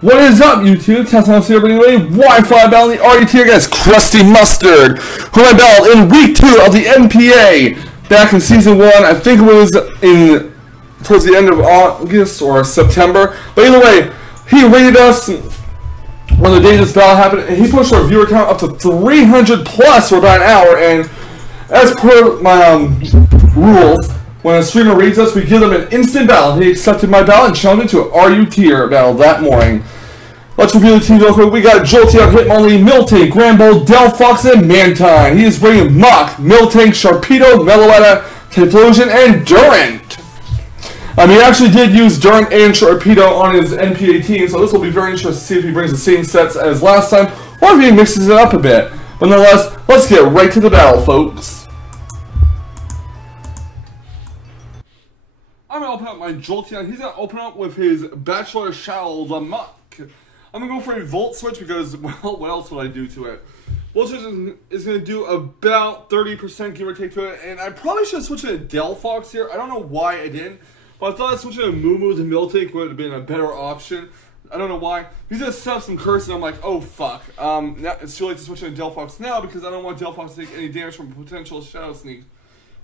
What is up, YouTube? Tesla here, but anyway, Wi-Fi battle in the RE tier against CrustyMustard, who I battled in week 2 of the NPA back in season 1. I think it was towards the end of August or September. But either way, he rated us on the day this battle happened, and he pushed our viewer count up to 300 plus for about an hour. And as per my rules, when a streamer reads us, we give them an instant battle. He accepted my battle and challenged into an RU tier battle that morning. Let's review the team real quick. We got Jolteon, Hitmonlee, Miltank, Granbull, Delphox, and Mantine. He is bringing Mach, Miltank, Sharpedo, Meloetta, Typhlosion, and Durant. He actually did use Durant and Sharpedo on his NPA team, so this will be very interesting to see if he brings the same sets as last time, or if he mixes it up a bit. But nonetheless, let's get right to the battle, folks. I'm going to open up my Jolteon. He's going to open up with his Bachelor Shadow Lamuk. I'm going to go for a Volt Switch because, well, what else would I do to it? Volt Switch is going to do about 30% give or take to it, and I probably should have switched to Delphox here. I don't know why I didn't, but I thought switching to Moo to Miltank would have been a better option. I don't know why. He's going to set up some curse, and I'm like, oh, fuck. Now it's too late to switch to Delphox now because I don't want Delphox to take any damage from a potential Shadow Sneak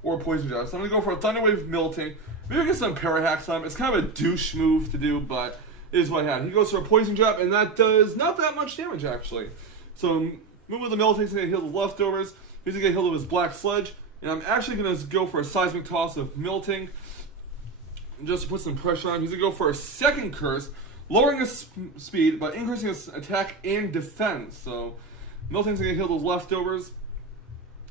or Poison Jab. So I'm going to go for a Thunder Wave Miltank. Maybe I get some Para-Hacks on him. It's kind of a douche move to do, but it is what I had. He goes for a Poison Jab, and that does not that much damage, actually. So, move with the Miltank's going to heal the leftovers. He's going to get healed with his Black Sludge. And I'm actually going to go for a Seismic Toss of Miltank, just to put some pressure on him. He's going to go for a second Curse, lowering his speed, but increasing his attack and defense. So, Miltank's going to heal those leftovers.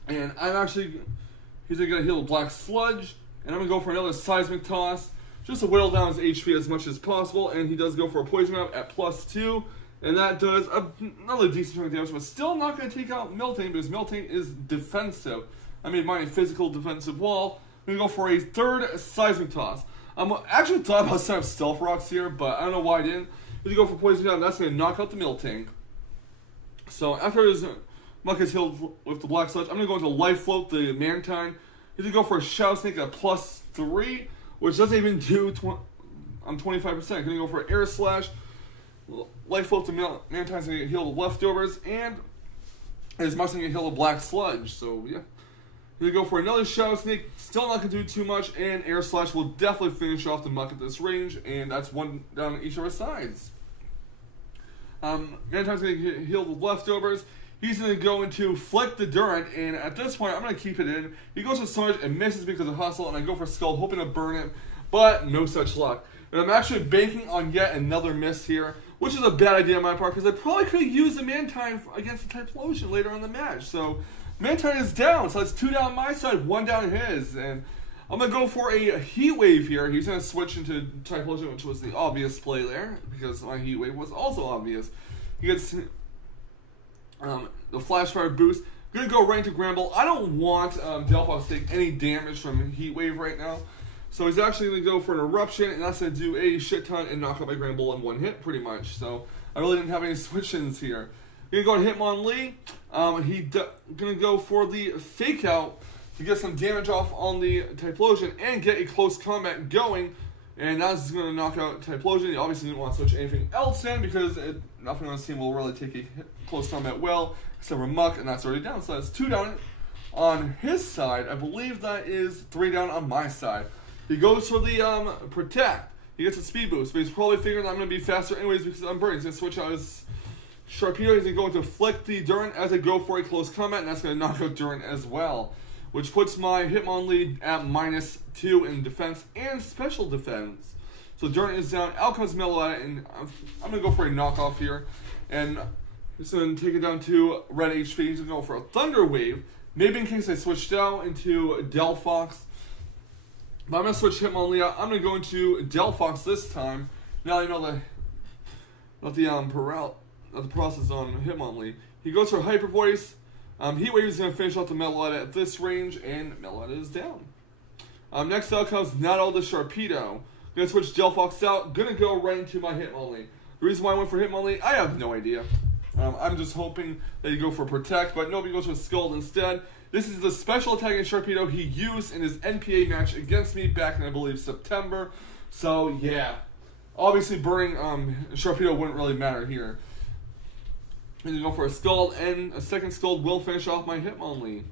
And he's going to heal the Black Sludge. And I'm going to go for another Seismic Toss, just to whittle down his HP as much as possible. And he does go for a Poison Jab at +2. And that does another decent chunk of damage, but still not going to take out Miltank because Miltank is defensive. I made mine a physical defensive wall. I'm going to go for a third Seismic Toss. I actually thought about setting up Stealth Rocks here, but I don't know why I didn't. If you go for Poison Jab, that's going to knock out the Miltank. So after his Muck is healed with the Black Sludge, I'm going to go into Life Float, the Mantine. He's going to go for a Shadow Sneak at +3, which doesn't even do 25%. I'm going to go for Air Slash. Life Float to Mantine's going to heal the leftovers, and his Muck's going to heal the Black Sludge. So, yeah. He's going to go for another Shadow Sneak. Still not going to do too much, and Air Slash will definitely finish off the Muck at this range, and that's one down each of our sides. Mantine's going to heal the leftovers. He's going to go into Flick the Durant, and at this point, I'm going to keep it in. He goes for Surge and misses because of Hustle, and I go for Skull, hoping to burn it, but no such luck. And I'm actually banking on yet another miss here, which is a bad idea on my part, because I probably could have used the Mantine against the Typhlosion later on in the match. So, Mantine is down, so that's 2 down on my side, 1 down his, and I'm going to go for a Heat Wave here. He's going to switch into Typhlosion, which was the obvious play there, because my Heat Wave was also obvious. He gets the Flash Fire boost. I'm going to go right into Granbull. I don't want Delphox to take any damage from Heat Wave right now. So he's actually going to go for an Eruption, and that's going to do a shit ton and knock out my Granbull in 1 hit, pretty much. So I really didn't have any switch-ins here. Going to go to Hitmonlee. He's going to go for the Fake Out to get some damage off on the Typhlosion and get a close combat going. And that's going to knock out Typhlosion. He obviously didn't want to switch anything else in because nothing on this team will really take a close combat well, except for Muck, and that's already down. So that's 2 down on his side. I believe that is 3 down on my side. He goes for the Protect. He gets a speed boost, but he's probably figuring I'm going to be faster anyways because I'm burning. He's going to switch out his Sharpedo. He's going to go into Flick the Durant as I go for a close combat, and that's going to knock out Durant as well, which puts my Hitmonlee at -2 in defense and special defense. So Durant is down. Out comes Meloetta, and I'm going to go for a knockoff here. And he's going to take it down to red HP. He's going to go for a Thunder Wave. Maybe in case I switched out into Delphox. But I'm going to switch Hitmonlee out. I'm going to go into Delphox this time. Now I know the process on Hitmonlee. He goes for Hyper Voice. Heat Wave is going to finish off the Meloetta at this range, and Meloetta is down. Next out comes not all the Sharpedo. Going to switch Delphox out. Going to go right into my Hitmonlee. The reason why I went for Hitmonlee, I have no idea. I'm just hoping that you go for Protect, but nobody goes for Scald instead. This is the special attacking Sharpedo he used in his NPA match against me back in, I believe, September. So, yeah. Obviously, burning Sharpedo wouldn't really matter here. He's going to go for a Scald, and a second Scald will finish off my Hitmonlee.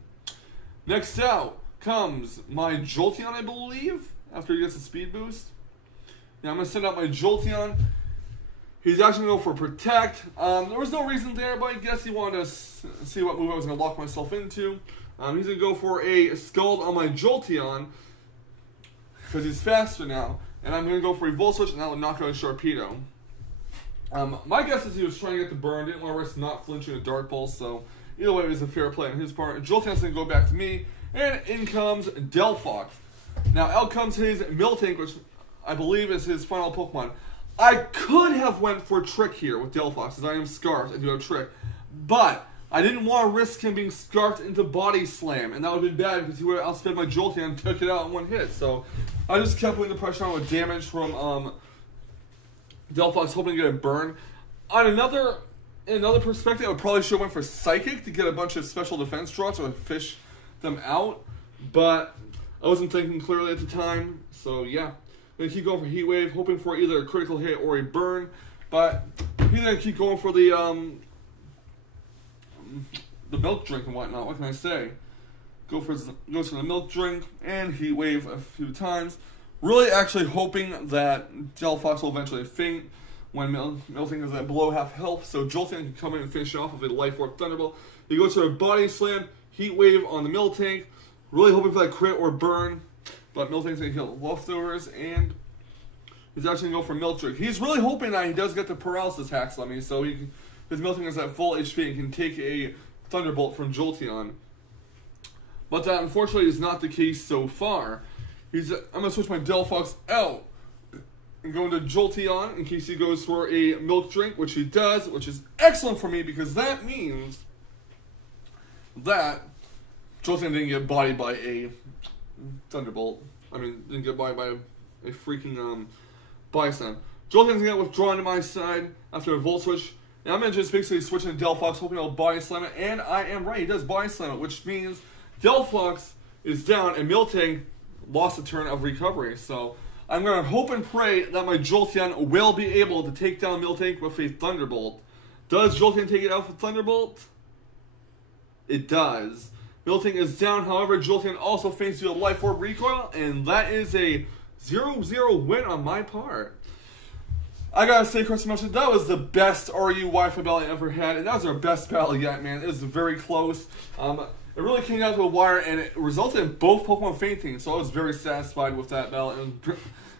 Next out comes my Jolteon, I believe, after he gets a speed boost. Now I'm going to send out my Jolteon. He's actually going to go for Protect. There was no reason there, but I guess he wanted to see what move I was going to lock myself into. He's going to go for a Scald on my Jolteon, because he's faster now. And I'm going to go for a Volt Switch, and that will knock out a Sharpedo. My guess is he was trying to get the burn, didn't want to risk not flinching a Dark Pulse, so either way it was a fair play on his part. Jolteon's going to go back to me, and in comes Delphox. Now out comes his Miltank, which I believe is his final Pokemon. I could have went for Trick here with Delphox, as I am Scarfed, I do have Trick. But I didn't want to risk him being Scarfed into Body Slam, and that would have been bad because he would have outsped my Jolteon and took it out in one hit. So I just kept putting the pressure on with damage from Delphox, hoping to get a burn. On another perspective, I probably should have went for Psychic to get a bunch of special defense draws or fish them out, but I wasn't thinking clearly at the time, so yeah. I'm going to keep going for Heat Wave, hoping for either a critical hit or a burn, but he's going to keep going for the Milk Drink and whatnot. What can I say? Goes for the Milk Drink and Heat Wave a few times. Really actually hoping that Delphox will eventually faint when Miltank is at below half health, so Jolteon can come in and finish off with a Life Orb Thunderbolt. He goes for a Body Slam, Heat Wave on the Miltank, really hoping for that crit or burn, but Miltank's going to kill the leftovers, and he's actually going to go for Milk Drink. He's really hoping that he does get the Paralysis Hacks on me, so his Miltank is at full HP and can take a Thunderbolt from Jolteon. But that unfortunately is not the case so far. I'm going to switch my Delphox out and go into Jolteon in case he goes for a Milk Drink, which he does, which is excellent for me because that means that Jolteon didn't get bodied by a Thunderbolt. Didn't get bodied by a freaking Body Slam. Jolteon's going to get withdrawn to my side after a Volt Switch. And I'm going to just basically switch into Delphox, hoping he'll Body Slam it. And I am right, he does Body Slam it, which means Delphox is down and Miltank lost a turn of recovery. So I'm going to hope and pray that my Jolteon will be able to take down Miltank with a Thunderbolt. Does Jolteon take it out with Thunderbolt? It does. Miltank is down, however, Jolteon also faints to a Life Orb Recoil, and that is a 0-0 win on my part. I gotta say, CrustyMustard, that was the best RU Wi-Fi battle I ever had, and that was our best battle yet, man. It was very close. It really came down to a wire, and it resulted in both Pokemon fainting, so I was very satisfied with that battle. And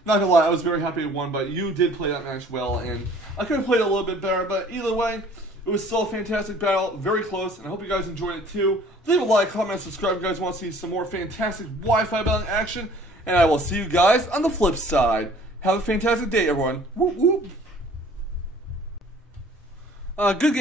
not gonna lie, I was very happy it won, but you did play that match well, and I could have played it a little bit better, but either way, it was still a fantastic battle, very close, and I hope you guys enjoyed it too. Leave a like, comment, subscribe if you guys want to see some more fantastic Wi-Fi battling action, and I will see you guys on the flip side. Have a fantastic day, everyone. Whoop, whoop. Good game.